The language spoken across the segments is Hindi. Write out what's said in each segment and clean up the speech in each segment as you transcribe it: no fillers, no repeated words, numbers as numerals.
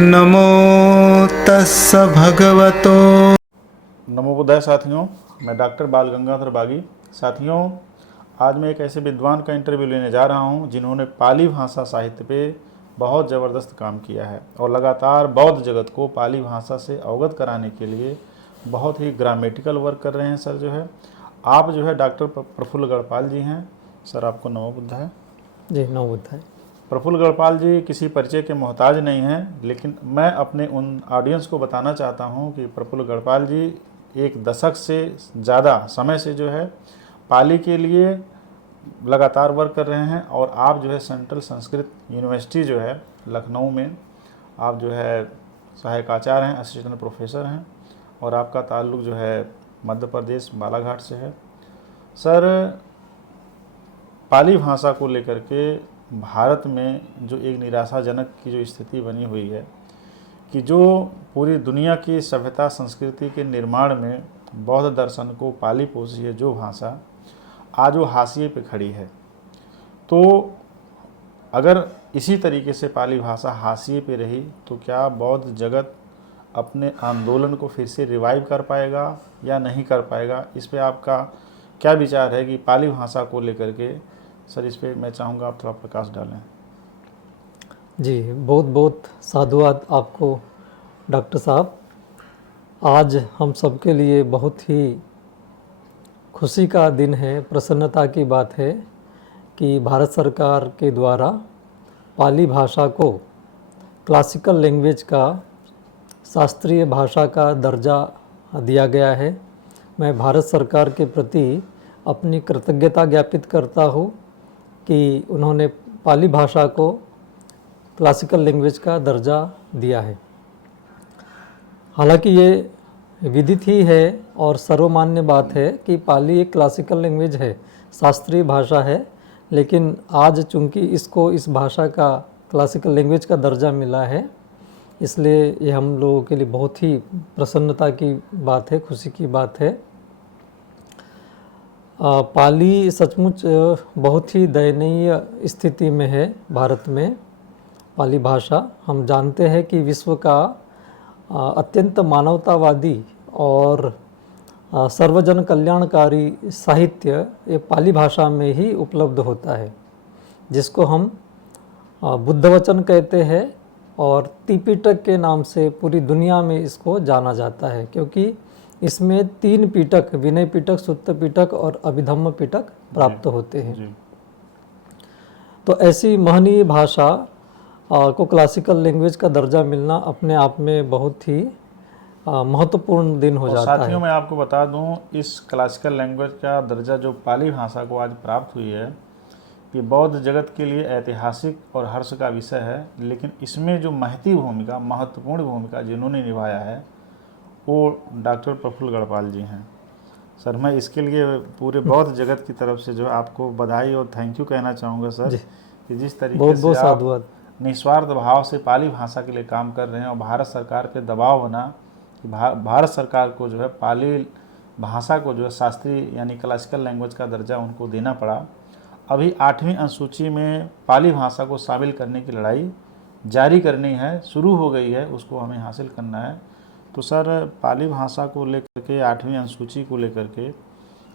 नमो तस्स भगवतो। नमो बुद्धाय साथियों, मैं डॉक्टर बाल गंगाधर बागी। साथियों, आज मैं एक ऐसे विद्वान का इंटरव्यू लेने जा रहा हूं जिन्होंने पाली भाषा साहित्य पे बहुत ज़बरदस्त काम किया है और लगातार बौद्ध जगत को पाली भाषा से अवगत कराने के लिए बहुत ही ग्रामेटिकल वर्क कर रहे हैं। सर जो है आप जो है डॉक्टर प्रफुल्ल गढ़पाल जी हैं। सर आपको नमो बुद्धाय। जी नमो बुद्धाय। प्रफुल्ल गढ़पाल जी किसी परिचय के मोहताज नहीं हैं, लेकिन मैं अपने उन ऑडियंस को बताना चाहता हूं कि प्रफुल्ल गढ़पाल जी एक दशक से ज़्यादा समय से जो है पाली के लिए लगातार वर्क कर रहे हैं और आप जो है सेंट्रल संस्कृत यूनिवर्सिटी जो है लखनऊ में आप जो है सहायक आचार्य हैं, असिस्टेंट प्रोफेसर हैं और आपका ताल्लुक़ जो है मध्य प्रदेश बालाघाट से है। सर, पाली भाषा को लेकर के भारत में जो एक निराशाजनक की जो स्थिति बनी हुई है कि जो पूरी दुनिया की सभ्यता संस्कृति के निर्माण में बौद्ध दर्शन को पाली पोषी है जो भाषा आज वो हाशिए पे खड़ी है, तो अगर इसी तरीके से पाली भाषा हाशिए पे रही तो क्या बौद्ध जगत अपने आंदोलन को फिर से रिवाइव कर पाएगा या नहीं कर पाएगा? इस पे आपका क्या विचार है कि पाली भाषा को लेकर के? सर, इस पे मैं चाहूँगा आप थोड़ा प्रकाश डालें। जी, बहुत बहुत साधुवाद आपको डॉक्टर साहब। आज हम सबके लिए बहुत ही खुशी का दिन है, प्रसन्नता की बात है कि भारत सरकार के द्वारा पाली भाषा को क्लासिकल लैंग्वेज का, शास्त्रीय भाषा का दर्जा दिया गया है। मैं भारत सरकार के प्रति अपनी कृतज्ञता ज्ञापित करता हूँ कि उन्होंने पाली भाषा को क्लासिकल लैंग्वेज का दर्जा दिया है। हालांकि ये विदित ही है और सर्वमान्य बात है कि पाली एक क्लासिकल लैंग्वेज है, शास्त्रीय भाषा है, लेकिन आज चूंकि इसको इस भाषा का क्लासिकल लैंग्वेज का दर्जा मिला है, इसलिए ये हम लोगों के लिए बहुत ही प्रसन्नता की बात है, खुशी की बात है। पाली सचमुच बहुत ही दयनीय स्थिति में है भारत में। पाली भाषा हम जानते हैं कि विश्व का अत्यंत मानवतावादी और सर्वजन कल्याणकारी साहित्य ये पाली भाषा में ही उपलब्ध होता है, जिसको हम बुद्ध वचन कहते हैं और त्रिपिटक के नाम से पूरी दुनिया में इसको जाना जाता है, क्योंकि इसमें 3 पिटक, विनय पिटक, सुत्त पिटक और अभिधम्म पिटक प्राप्त होते हैं। तो ऐसी महनीय भाषा को क्लासिकल लैंग्वेज का दर्जा मिलना अपने आप में बहुत ही महत्वपूर्ण दिन हो जाता है। साथियों, मैं आपको बता दूं, इस क्लासिकल लैंग्वेज का दर्जा जो पाली भाषा को आज प्राप्त हुई है, ये बौद्ध जगत के लिए ऐतिहासिक और हर्ष का विषय है, लेकिन इसमें जो महत्वपूर्ण भूमिका जिन्होंने निभाया है वो डॉक्टर प्रफुल्ल गढ़पाल जी हैं। सर, मैं इसके लिए पूरे बौद्ध जगत की तरफ से जो आपको बधाई और थैंक यू कहना चाहूँगा सर, कि जिस तरीके से आप निस्वार्थ भाव से पाली भाषा के लिए काम कर रहे हैं और भारत सरकार पे दबाव बना कि भारत सरकार को जो है पाली भाषा को जो है शास्त्रीय यानी क्लासिकल लैंग्वेज का दर्जा उनको देना पड़ा। अभी 8वीं अनुसूची में पाली भाषा को शामिल करने की लड़ाई जारी करनी है, शुरू हो गई है, उसको हमें हासिल करना है। तो सर, पाली भाषा को लेकर के 8वीं अनुसूची को लेकर के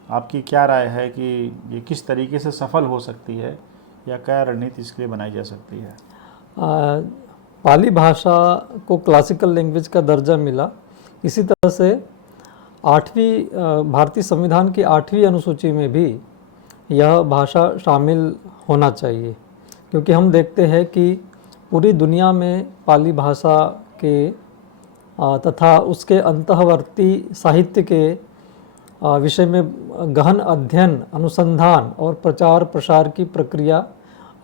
आपकी क्या राय है कि ये किस तरीके से सफल हो सकती है या क्या रणनीति इसके लिए बनाई जा सकती है? पाली भाषा को क्लासिकल लैंग्वेज का दर्जा मिला, इसी तरह से 8वीं भारतीय संविधान की 8वीं अनुसूची में भी यह भाषा शामिल होना चाहिए, क्योंकि हम देखते हैं कि पूरी दुनिया में पाली भाषा के तथा उसके अंतःवर्ती साहित्य के विषय में गहन अध्ययन, अनुसंधान और प्रचार प्रसार की प्रक्रिया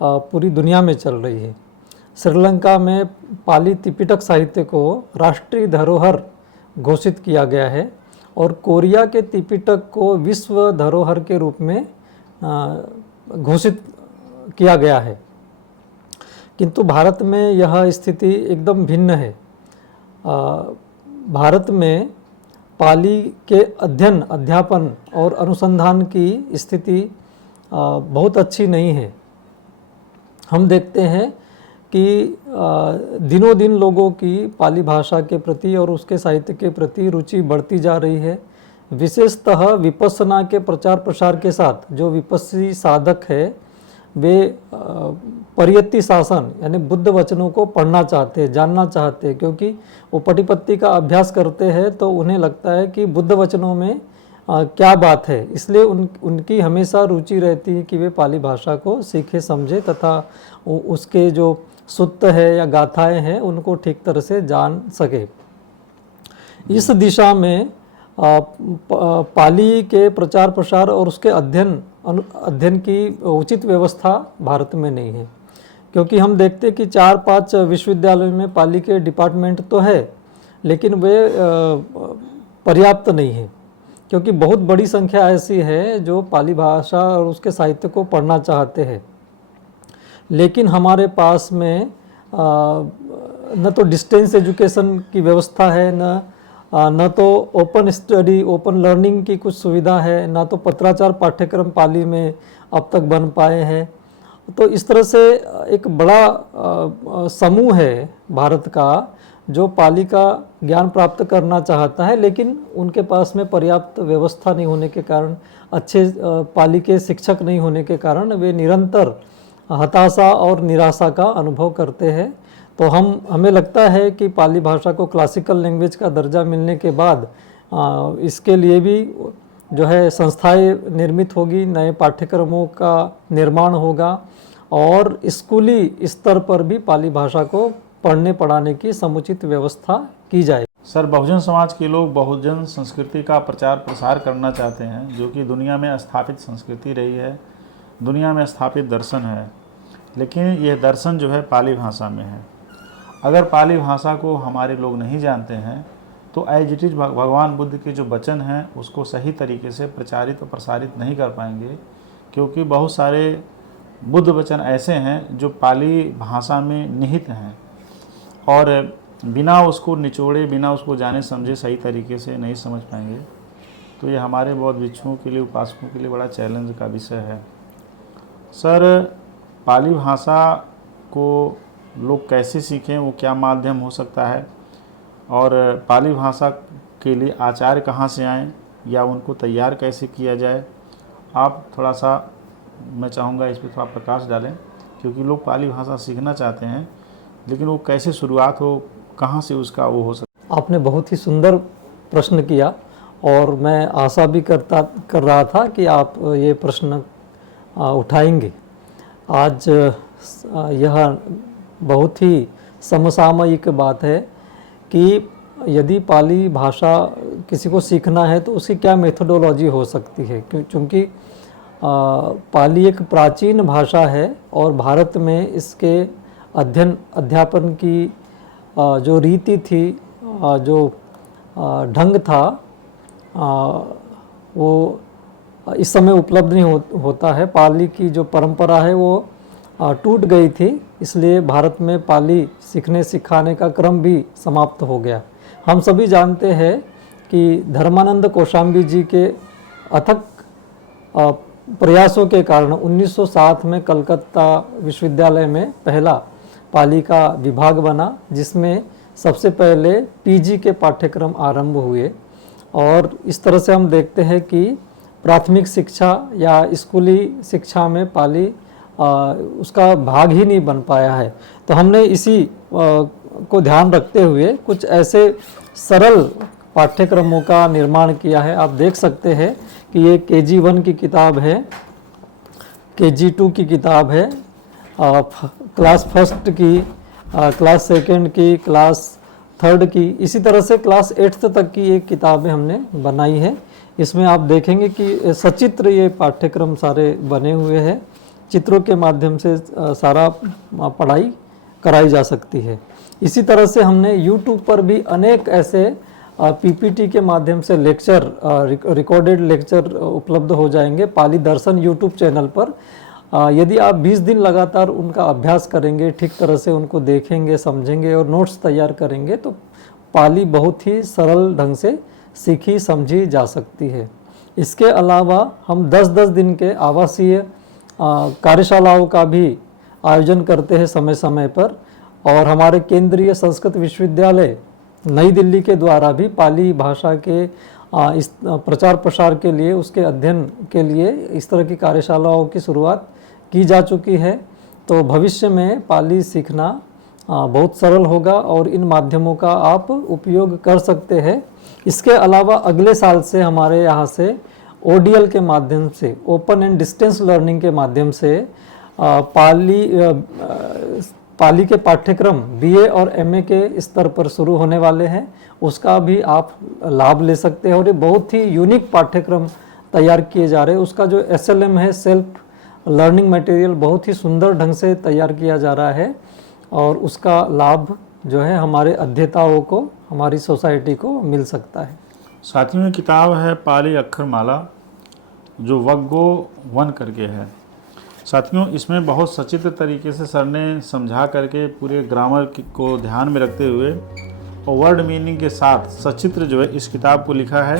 पूरी दुनिया में चल रही है। श्रीलंका में पाली त्रिपिटक साहित्य को राष्ट्रीय धरोहर घोषित किया गया है और कोरिया के त्रिपिटक को विश्व धरोहर के रूप में घोषित किया गया है। किंतु भारत में यह स्थिति एकदम भिन्न है। भारत में पाली के अध्ययन, अध्यापन और अनुसंधान की स्थिति बहुत अच्छी नहीं है। हम देखते हैं कि दिनों दिन लोगों की पाली भाषा के प्रति और उसके साहित्य के प्रति रुचि बढ़ती जा रही है। विशेषतः विपස්සना के प्रचार प्रसार के साथ जो विपस्सी साधक है वे परियत्ति शासन यानी बुद्ध वचनों को पढ़ना चाहते हैं, जानना चाहते हैं, क्योंकि वो पटिपत्ति का अभ्यास करते हैं तो उन्हें लगता है कि बुद्ध वचनों में क्या बात है। इसलिए उनकी हमेशा रुचि रहती है कि वे पाली भाषा को सीखे समझे तथा उसके जो सूत्र है या गाथाएं हैं उनको ठीक तरह से जान सके। इस दिशा में पाली के प्रचार प्रसार और उसके अध्ययन की उचित व्यवस्था भारत में नहीं है, क्योंकि हम देखते हैं कि 4-5 विश्वविद्यालयों में पाली के डिपार्टमेंट तो है लेकिन वे पर्याप्त नहीं है, क्योंकि बहुत बड़ी संख्या ऐसी है जो पाली भाषा और उसके साहित्य को पढ़ना चाहते हैं, लेकिन हमारे पास में न तो डिस्टेंस एजुकेशन की व्यवस्था है, न तो ओपन स्टडी ओपन लर्निंग की कुछ सुविधा है, ना तो पत्राचार पाठ्यक्रम पाली में अब तक बन पाए हैं। तो इस तरह से एक बड़ा समूह है भारत का जो पाली का ज्ञान प्राप्त करना चाहता है, लेकिन उनके पास में पर्याप्त व्यवस्था नहीं होने के कारण, अच्छे पाली के शिक्षक नहीं होने के कारण वे निरंतर हताशा और निराशा का अनुभव करते हैं। तो हमें लगता है कि पाली भाषा को क्लासिकल लैंग्वेज का दर्जा मिलने के बाद इसके लिए भी जो है संस्थाएं निर्मित होगी, नए पाठ्यक्रमों का निर्माण होगा और स्कूली स्तर पर भी पाली भाषा को पढ़ने पढ़ाने की समुचित व्यवस्था की जाए। सर, बहुजन समाज के लोग बहुजन संस्कृति का प्रचार प्रसार करना चाहते हैं, जो कि दुनिया में स्थापित संस्कृति रही है, दुनिया में स्थापित दर्शन है, लेकिन यह दर्शन जो है पाली भाषा में है। अगर पाली भाषा को हमारे लोग नहीं जानते हैं तो एज इट इज भगवान बुद्ध के जो वचन हैं उसको सही तरीके से प्रचारित और प्रसारित नहीं कर पाएंगे, क्योंकि बहुत सारे बुद्ध वचन ऐसे हैं जो पाली भाषा में निहित हैं और बिना उसको निचोड़े, बिना उसको जाने समझे सही तरीके से नहीं समझ पाएंगे। तो ये हमारे बौद्ध भिक्षुओं के लिए, उपासकों के लिए बड़ा चैलेंज का विषय है। सर, पाली भाषा को लोग कैसे सीखें, वो क्या माध्यम हो सकता है, और पाली भाषा के लिए आचार्य कहाँ से आएँ या उनको तैयार कैसे किया जाए, आप थोड़ा सा, मैं चाहूँगा इस पर थोड़ा प्रकाश डालें, क्योंकि लोग पाली भाषा सीखना चाहते हैं लेकिन वो कैसे शुरुआत हो, कहाँ से उसका वो हो सकता। आपने बहुत ही सुंदर प्रश्न किया और मैं आशा भी कर रहा था कि आप ये प्रश्न उठाएंगे। आज यह बहुत ही समसामयिक बात है कि यदि पाली भाषा किसी को सीखना है तो उसकी क्या मेथोडोलॉजी हो सकती है, क्योंकि पाली एक प्राचीन भाषा है और भारत में इसके अध्यापन की जो रीति थी, जो ढंग था, वो इस समय उपलब्ध नहीं होता है। पाली की जो परंपरा है वो टूट गई थी, इसलिए भारत में पाली सीखने सिखाने का क्रम भी समाप्त हो गया। हम सभी जानते हैं कि धर्मानंद कौशाम्बी जी के अथक प्रयासों के कारण 1907 में कलकत्ता विश्वविद्यालय में पहला पाली का विभाग बना, जिसमें सबसे पहले पीजी के पाठ्यक्रम आरंभ हुए। और इस तरह से हम देखते हैं कि प्राथमिक शिक्षा या स्कूली शिक्षा में पाली उसका भाग ही नहीं बन पाया है। तो हमने इसी को ध्यान रखते हुए कुछ ऐसे सरल पाठ्यक्रमों का निर्माण किया है। आप देख सकते हैं कि ये KG1 की किताब है, KG2 की किताब है, क्लास फर्स्ट की, क्लास सेकंड की, क्लास थर्ड की, इसी तरह से क्लास 8th तक की एक किताबें हमने बनाई है। इसमें आप देखेंगे कि सचित्र ये पाठ्यक्रम सारे बने हुए हैं, चित्रों के माध्यम से सारा पढ़ाई कराई जा सकती है। इसी तरह से हमने YouTube पर भी अनेक ऐसे PPT के माध्यम से लेक्चर, रिकॉर्डेड लेक्चर उपलब्ध हो जाएंगे पाली दर्शन YouTube चैनल पर। यदि आप 20 दिन लगातार उनका अभ्यास करेंगे, ठीक तरह से उनको देखेंगे, समझेंगे और नोट्स तैयार करेंगे तो पाली बहुत ही सरल ढंग से सीखी समझी जा सकती है। इसके अलावा हम 10-10 दिन के आवासीय कार्यशालाओं का भी आयोजन करते हैं समय समय पर। और हमारे केंद्रीय संस्कृत विश्वविद्यालय नई दिल्ली के द्वारा भी पाली भाषा के इस प्रचार प्रसार के लिए, उसके अध्ययन के लिए इस तरह की कार्यशालाओं की शुरुआत की जा चुकी है। तो भविष्य में पाली सीखना बहुत सरल होगा और इन माध्यमों का आप उपयोग कर सकते हैं। इसके अलावा अगले साल से हमारे यहाँ से ODL के माध्यम से, ओपन एंड डिस्टेंस लर्निंग के माध्यम से पाली के पाठ्यक्रम BA और MA के स्तर पर शुरू होने वाले हैं। उसका भी आप लाभ ले सकते हैं और ये बहुत ही यूनिक पाठ्यक्रम तैयार किए जा रहे हैं। उसका जो SLM है, सेल्फ लर्निंग मटेरियल, बहुत ही सुंदर ढंग से तैयार किया जा रहा है और उसका लाभ जो है हमारे अध्येताओं को, हमारी सोसाइटी को मिल सकता है। साथियों में किताब है पाली अक्षरमाला, जो वग्गो 1 करके है। साथियों, इसमें बहुत सचित्र तरीके से सर ने समझा करके पूरे ग्रामर को ध्यान में रखते हुए और वर्ड मीनिंग के साथ सचित्र जो है इस किताब को लिखा है।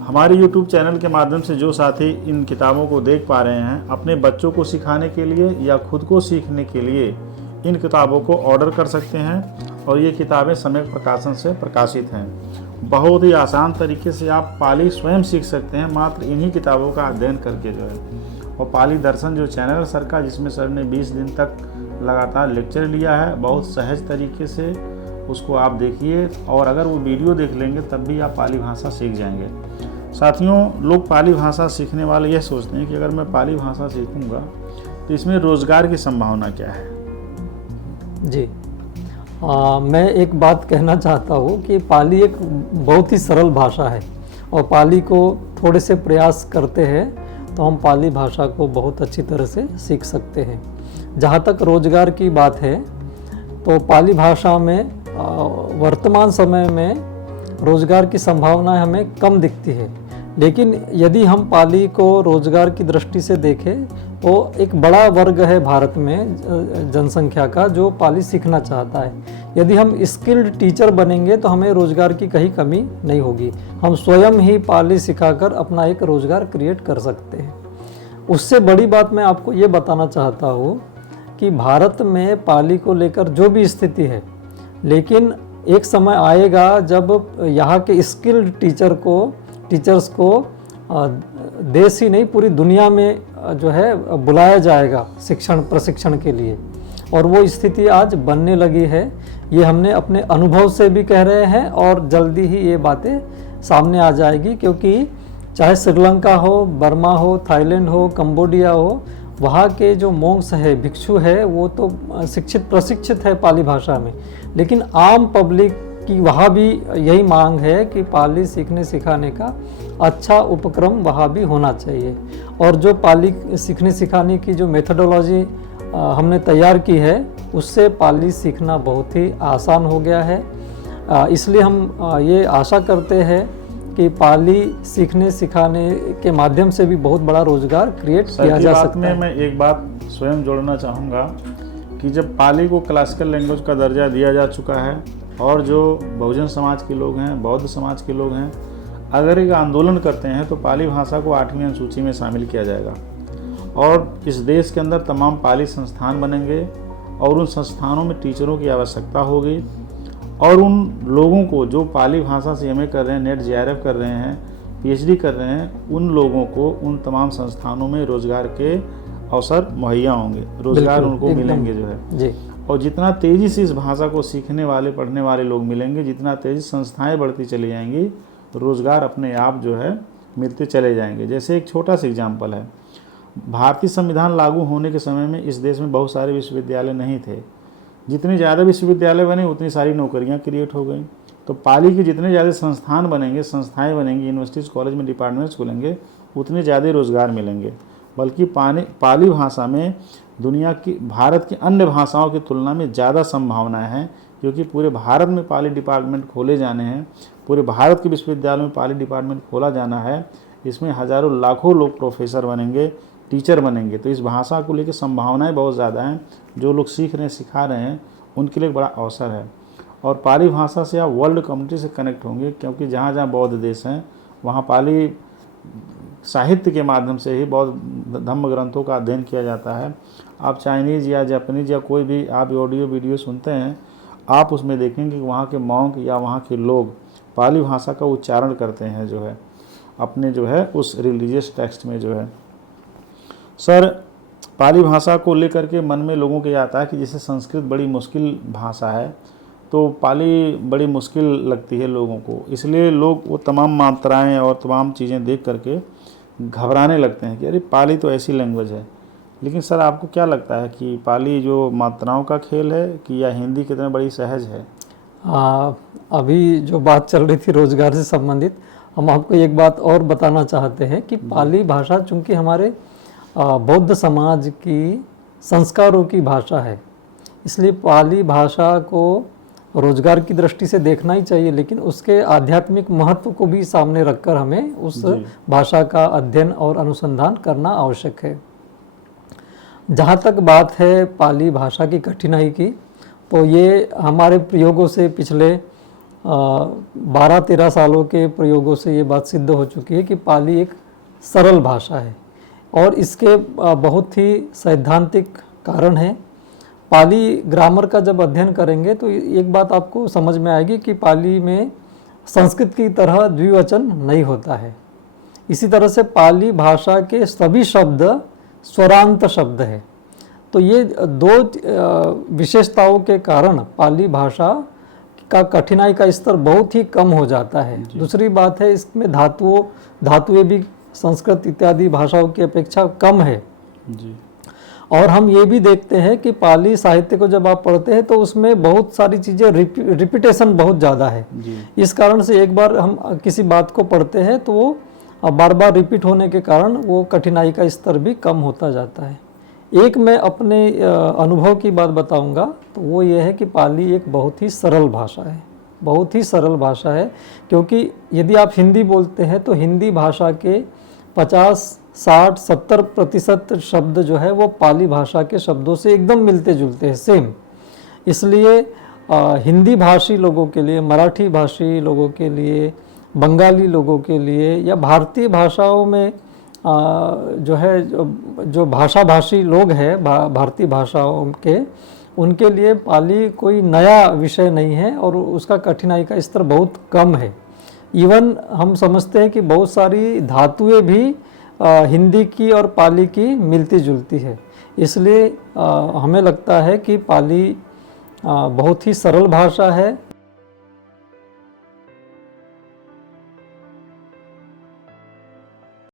हमारे YouTube चैनल के माध्यम से जो साथी इन किताबों को देख पा रहे हैं, अपने बच्चों को सिखाने के लिए या खुद को सीखने के लिए इन किताबों को ऑर्डर कर सकते हैं और ये किताबें सम्यक प्रकाशन से प्रकाशित हैं। बहुत ही आसान तरीके से आप पाली स्वयं सीख सकते हैं मात्र इन्हीं किताबों का अध्ययन करके जो है। और पाली दर्शन जो चैनल है सर का, जिसमें सर ने 20 दिन तक लगातार लेक्चर लिया है, बहुत सहज तरीके से उसको आप देखिए और अगर वो वीडियो देख लेंगे तब भी आप पाली भाषा सीख जाएंगे। साथियों, लोग पाली भाषा सीखने वाले यह सोचते हैं कि अगर मैं पाली भाषा सीखूंगा तो इसमें रोजगार की संभावना क्या है? जी, मैं एक बात कहना चाहता हूँ कि पाली एक बहुत ही सरल भाषा है और पाली को थोड़े से प्रयास करते हैं तो हम पाली भाषा को बहुत अच्छी तरह से सीख सकते हैं। जहाँ तक रोजगार की बात है तो पाली भाषा में वर्तमान समय में रोजगार की संभावनाएं हमें कम दिखती है, लेकिन यदि हम पाली को रोजगार की दृष्टि से देखें तो एक बड़ा वर्ग है भारत में जनसंख्या का जो पाली सीखना चाहता है। यदि हम स्किल्ड टीचर बनेंगे तो हमें रोजगार की कहीं कमी नहीं होगी। हम स्वयं ही पाली सिखाकर अपना एक रोजगार क्रिएट कर सकते हैं। उससे बड़ी बात मैं आपको ये बताना चाहता हूँ कि भारत में पाली को लेकर जो भी स्थिति है, लेकिन एक समय आएगा जब यहाँ के स्किल्ड टीचर्स को देश ही नहीं पूरी दुनिया में जो है बुलाया जाएगा प्रशिक्षण के लिए, और वो स्थिति आज बनने लगी है। ये हमने अपने अनुभव से भी कह रहे हैं और जल्दी ही ये बातें सामने आ जाएगी, क्योंकि चाहे श्रीलंका हो, बर्मा हो, थाईलैंड हो, कंबोडिया हो, वहाँ के जो मोंक्स है, भिक्षु है, वो तो प्रशिक्षित है पाली भाषा में, लेकिन आम पब्लिक की वहाँ भी यही मांग है कि पाली सीखने सिखाने का अच्छा उपक्रम वहाँ भी होना चाहिए। और जो पाली सीखने सिखाने की जो मेथडोलॉजी हमने तैयार की है, उससे पाली सीखना बहुत ही आसान हो गया है। इसलिए हम ये आशा करते हैं कि पाली सीखने सिखाने के माध्यम से भी बहुत बड़ा रोजगार क्रिएट किया जा सकता है। मैं एक बात स्वयं जोड़ना चाहूँगा कि जब पाली को क्लासिकल लैंग्वेज का दर्जा दिया जा चुका है और जो बहुजन समाज के लोग हैं, बौद्ध समाज के लोग हैं, अगर एक आंदोलन करते हैं तो पाली भाषा को 8वीं अनुसूची में शामिल किया जाएगा और इस देश के अंदर तमाम पाली संस्थान बनेंगे और उन संस्थानों में टीचरों की आवश्यकता होगी और उन लोगों को जो पाली भाषा से MA कर रहे हैं, नेट JRF कर रहे हैं, PhD कर रहे हैं, उन लोगों को उन तमाम संस्थानों में रोजगार के अवसर मुहैया होंगे, रोजगार उनको मिलेंगे जो है जी। और जितना तेज़ी से इस भाषा को सीखने वाले, पढ़ने वाले लोग मिलेंगे, जितना तेज़ी संस्थाएं बढ़ती चली जाएंगी, रोज़गार अपने आप जो है मिलते चले जाएंगे। जैसे एक छोटा सा एग्जाम्पल है, भारतीय संविधान लागू होने के समय में इस देश में बहुत सारे विश्वविद्यालय नहीं थे। जितने ज़्यादा विश्वविद्यालय बने उतनी सारी नौकरियां क्रिएट हो गई। तो पाली के जितने ज़्यादा संस्थान बनेंगे, संस्थाएँ बनेंगी, यूनिवर्सिटीज़, कॉलेज में डिपार्टमेंट्स खुलेंगे, उतने ज़्यादा रोज़गार मिलेंगे। बल्कि पाली भाषा में दुनिया की, भारत की अन्य भाषाओं की तुलना में ज़्यादा संभावनाएं हैं, क्योंकि पूरे भारत में पाली डिपार्टमेंट खोले जाने हैं, पूरे भारत के विश्वविद्यालयों में पाली डिपार्टमेंट खोला जाना है। इसमें हज़ारों लाखों लोग प्रोफेसर बनेंगे, टीचर बनेंगे। तो इस भाषा को लेकर संभावनाएं बहुत ज़्यादा हैं। जो लोग सीख रहे हैं, सिखा रहे हैं, उनके लिए बड़ा अवसर है। और पाली भाषा से आप वर्ल्ड कम्युनिटी से कनेक्ट होंगे, क्योंकि जहाँ जहाँ बौद्ध देश हैं वहाँ पाली साहित्य के माध्यम से ही बौद्ध धम्म ग्रंथों का अध्ययन किया जाता है। आप चाइनीज़ या जापानीज़ या कोई भी आप ऑडियो वीडियो सुनते हैं, आप उसमें देखेंगे कि वहाँ के मॉन्क या वहाँ के लोग पाली भाषा का उच्चारण करते हैं जो है अपने जो है उस रिलीजियस टेक्स्ट में जो है। सर, पाली भाषा को लेकर के मन में लोगों के आता है कि जैसे संस्कृत बड़ी मुश्किल भाषा है, तो पाली बड़ी मुश्किल लगती है लोगों को, इसलिए लोग वो तमाम मात्राएं और तमाम चीज़ें देख करके घबराने लगते हैं कि अरे पाली तो ऐसी लैंग्वेज है। लेकिन सर, आपको क्या लगता है कि पाली जो मात्राओं का खेल है कि या हिंदी कितनी बड़ी सहज है? अभी जो बात चल रही थी रोजगार से संबंधित, हम आपको एक बात और बताना चाहते हैं कि पाली भाषा चूंकि हमारे बौद्ध समाज की संस्कारों की भाषा है, इसलिए पाली भाषा को रोजगार की दृष्टि से देखना ही चाहिए, लेकिन उसके आध्यात्मिक महत्व को भी सामने रखकर हमें उस भाषा का अध्ययन और अनुसंधान करना आवश्यक है। जहाँ तक बात है पाली भाषा की कठिनाई की, तो ये हमारे प्रयोगों से पिछले 12-13 सालों के प्रयोगों से ये बात सिद्ध हो चुकी है कि पाली एक सरल भाषा है और इसके बहुत ही सैद्धांतिक कारण हैं। पाली ग्रामर का जब अध्ययन करेंगे तो एक बात आपको समझ में आएगी कि पाली में संस्कृत की तरह द्विवचन नहीं होता है। इसी तरह से पाली भाषा के सभी शब्द स्वरांत शब्द है। तो ये दो विशेषताओं के कारण पाली भाषा का कठिनाई का स्तर बहुत ही कम हो जाता है। दूसरी बात है, इसमें धातुएं भी संस्कृत इत्यादि भाषाओं की अपेक्षा कम है जी। और हम ये भी देखते हैं कि पाली साहित्य को जब आप पढ़ते हैं तो उसमें बहुत सारी चीज़ें रिपीटेशन बहुत ज़्यादा है जी। इस कारण से एक बार हम किसी बात को पढ़ते हैं तो वो बार बार रिपीट होने के कारण वो कठिनाई का स्तर भी कम होता जाता है। एक मैं अपने अनुभव की बात बताऊंगा, तो वो ये है कि पाली एक बहुत ही सरल भाषा है, बहुत ही सरल भाषा है। क्योंकि यदि आप हिंदी बोलते हैं तो हिंदी भाषा के 50-60-70% शब्द जो है वो पाली भाषा के शब्दों से एकदम मिलते जुलते हैं, सेम। इसलिए हिंदी भाषी लोगों के लिए, मराठी भाषी लोगों के लिए, बंगाली लोगों के लिए या भारतीय भाषाओं में जो है जो भाषी लोग हैं भारतीय भाषाओं के, उनके लिए पाली कोई नया विषय नहीं है और उसका कठिनाई का स्तर बहुत कम है। इवन हम समझते हैं कि बहुत सारी धातुएं भी हिंदी की और पाली की मिलती जुलती है। इसलिए हमें लगता है कि पाली बहुत ही सरल भाषा है